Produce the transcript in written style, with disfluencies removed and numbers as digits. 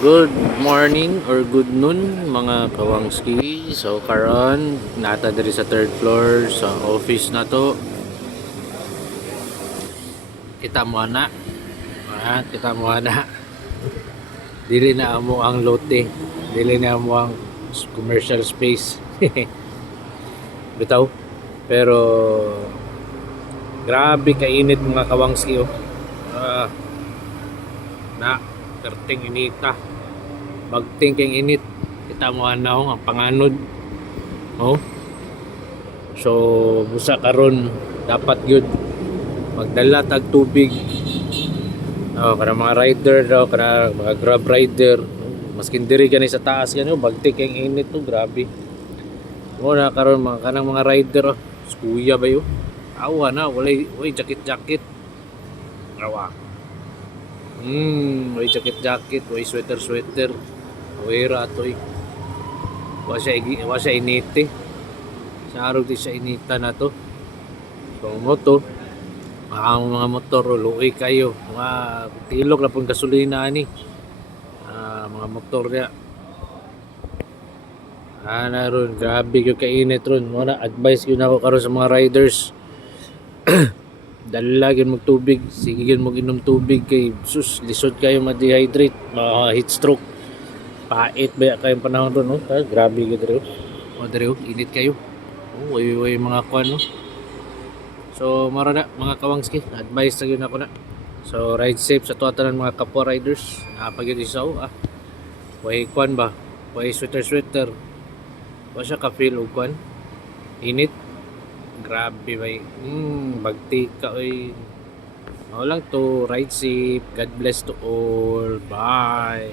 good morning or good noon mga kawangski. So karon nata diri sa third floor sa office na to. Kita mo na. Kita mo na. Dili na amo ang lote. Dili na amo ang commercial space. Bitaw. Pero grabe kainit mga kawangski oh. Na perting inita. Bagting kang init. Kita mo na ang panganod. Oh. So busa karon dapat yun magdala tag tubig. Oh, kana mga rider daw, kana mga grab rider. Maskin diri gani sa taas gani bagting kang init to, grabe. Mo na karon mga kanang mga rider oh. Kuya ba yo? Awa na walay jacket. Awa. Way jacket, way sweater. Wera atoy. Wa siya inite. Sa araw di siya inita na to. So moto, mga motor luoy kayo. Mga tilok na pong gasolina ani. Mga motor niya. Ron, grabe yung kainit ron. Muna advice yun ako karon sa mga riders. Dalagin mo tubig, sige mo inom tubig kay sus lisod kayo ma-dehydrate, ma-heat stroke. Pait ba kayong panahon ron no? Grabe gid ro. O dere init kayo. Way mga kwan no. So mara na mga kawangski, advice na gyud ako na. So ride safe sa tuwa mga kapwa riders. Napagid isaw way kwan ba? Way sweater. Wa siya ka feel og kwan. Init. Grabe bay. Bagti ka oy. Mao lang to, ride safe. God bless to all. Bye.